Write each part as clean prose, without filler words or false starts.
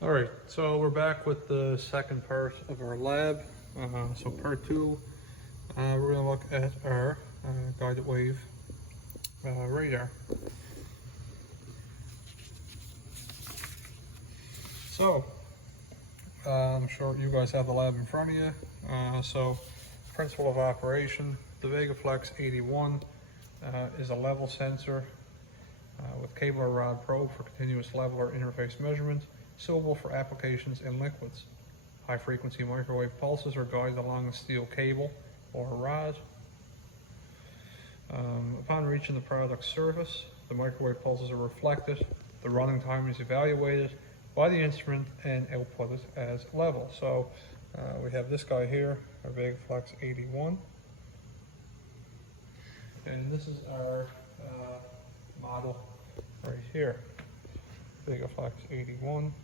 All right, so we're back with the second part of our lab. So part two, we're gonna look at our guided wave radar. So, I'm sure you guys have the lab in front of you. So, principle of operation, the VegaFlex 81 is a level sensor with cable or rod probe for continuous level or interface measurement, suitable for applications in liquids. High frequency microwave pulses are guided along a steel cable or rod. Upon reaching the product's surface, the microwave pulses are reflected, the running time is evaluated by the instrument and outputted as level. So we have this guy here, our VegaFlex 81. And this is our model right here, VegaFlex 81.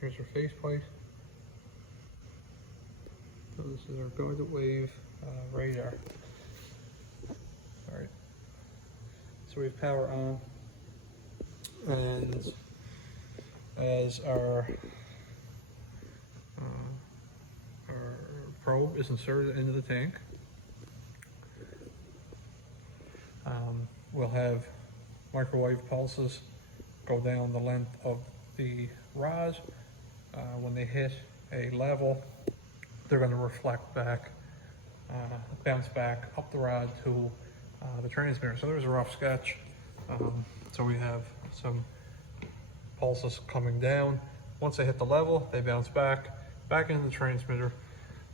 Here's our faceplate. So this is our guided wave radar. All right. So we have power on, and as our probe is inserted into the tank, we'll have microwave pulses go down the length of the rod. When they hit a level, they're going to reflect back, bounce back up the rod to the transmitter. So there's a rough sketch. So we have some pulses coming down. Once they hit the level, they bounce back into the transmitter,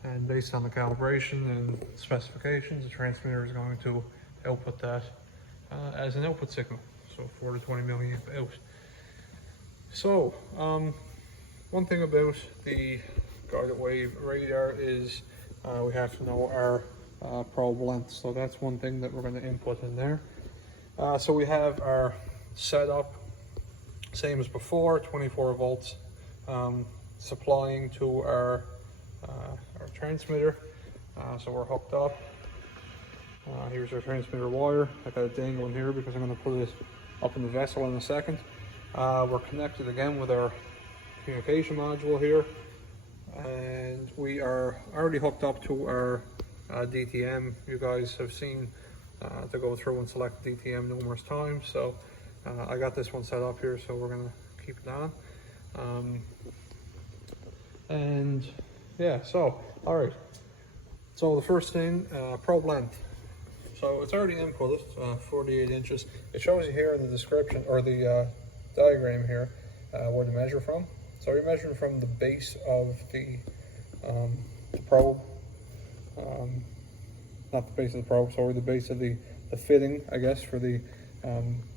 and based on the calibration and specifications, the transmitter is going to output that as an output signal, so 4 to 20 milliamp out. So one thing about the guided wave radar is we have to know our probe length, so that's one thing that we're going to input in there. So we have our setup, same as before, 24 volts supplying to our transmitter. So we're hooked up. Here's our transmitter wire. I got it dangling here because I'm going to put it up in the vessel in a second. We're connected again with our communication module here, and we are already hooked up to our DTM. You guys have seen to go through and select DTM numerous times, so I got this one set up here, so we're going to keep it on. And yeah, so all right, so the first thing, probe length. So it's already inputted, 48 inches. It shows you here in the description, or the diagram here, where to measure from. So you're measuring from the base of the probe, not the base of the probe, sorry, the base of the fitting, I guess, for the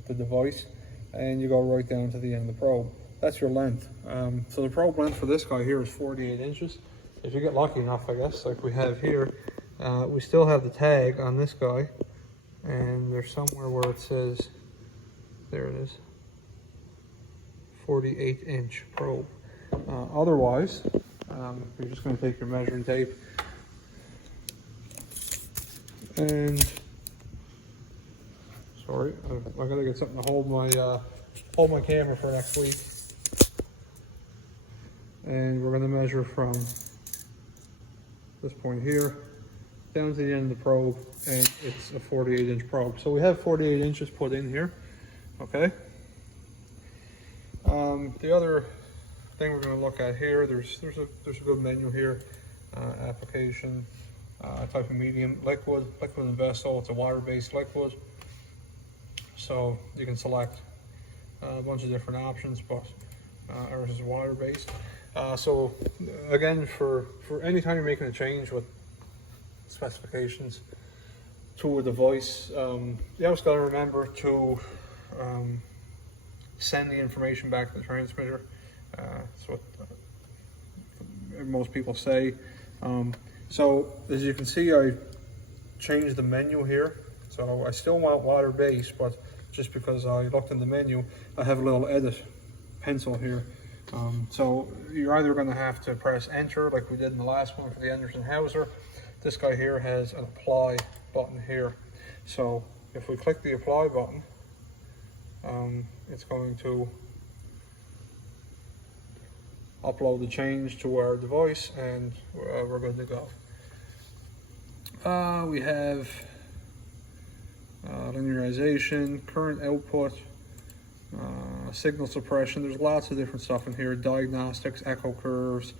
device, and you go right down to the end of the probe. That's your length. So the probe length for this guy here is 48 inches. If you get lucky enough, I guess, like we have here, we still have the tag on this guy, and there's somewhere where it says, there it is, 48 inch probe. Otherwise, you're just going to take your measuring tape and, sorry, I gotta get something to hold my camera for next week. And we're going to measure from this point here down to the end of the probe, and it's a 48 inch probe. So we have 48 inches put in here, okay? The other thing we're going to look at here, there's a good menu here, application, type of medium, liquid and vessel. It's a water-based liquid, so you can select a bunch of different options, but ours is water-based. So again, for any time you're making a change with specifications to a device, you always got to remember to send the information back to the transmitter. That's what most people say. So as you can see, I changed the menu here. So I still want water-based, but just because I looked in the menu, I have a little edit pencil here. So you're either going to have to press enter like we did in the last one for the Anderson Hauser. This guy here has an apply button here. So if we click the apply button, it's going to upload the change to our device, and we're good to go. We have linearization, current output, signal suppression. There's lots of different stuff in here, diagnostics, echo curves.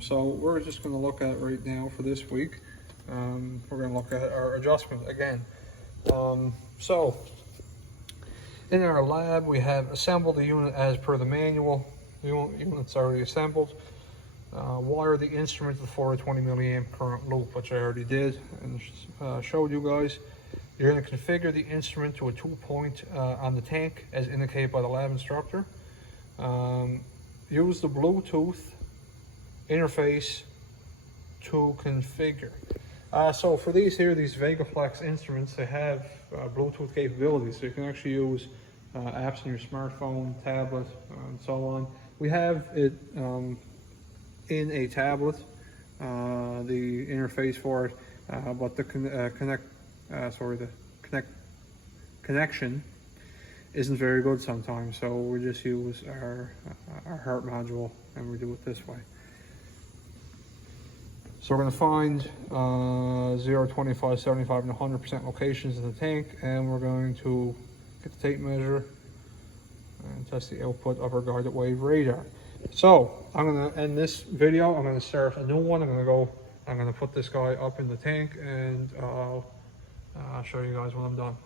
So we're just going to look at right now for this week. We're going to look at our adjustment again. So in our lab, we have assembled the unit as per the manual. The unit's already assembled. Wire the instrument to the 420 milliamp current loop, which I already did and showed you guys. You're going to configure the instrument to a 2-point on the tank as indicated by the lab instructor. Use the Bluetooth interface to configure. So for these VegaFlex instruments, they have Bluetooth capabilities, so you can actually use apps on your smartphone, tablet, and so on. We have it in a tablet, the interface for it, but the connection isn't very good sometimes, so we just use our heart module and we do it this way. So we're going to find 0, 25, 75, and 100% locations in the tank, and we're going to get the tape measure and test the output of our guided wave radar. So I'm going to end this video. I'm going to start a new one. I'm going to put this guy up in the tank, and I'll show you guys when I'm done.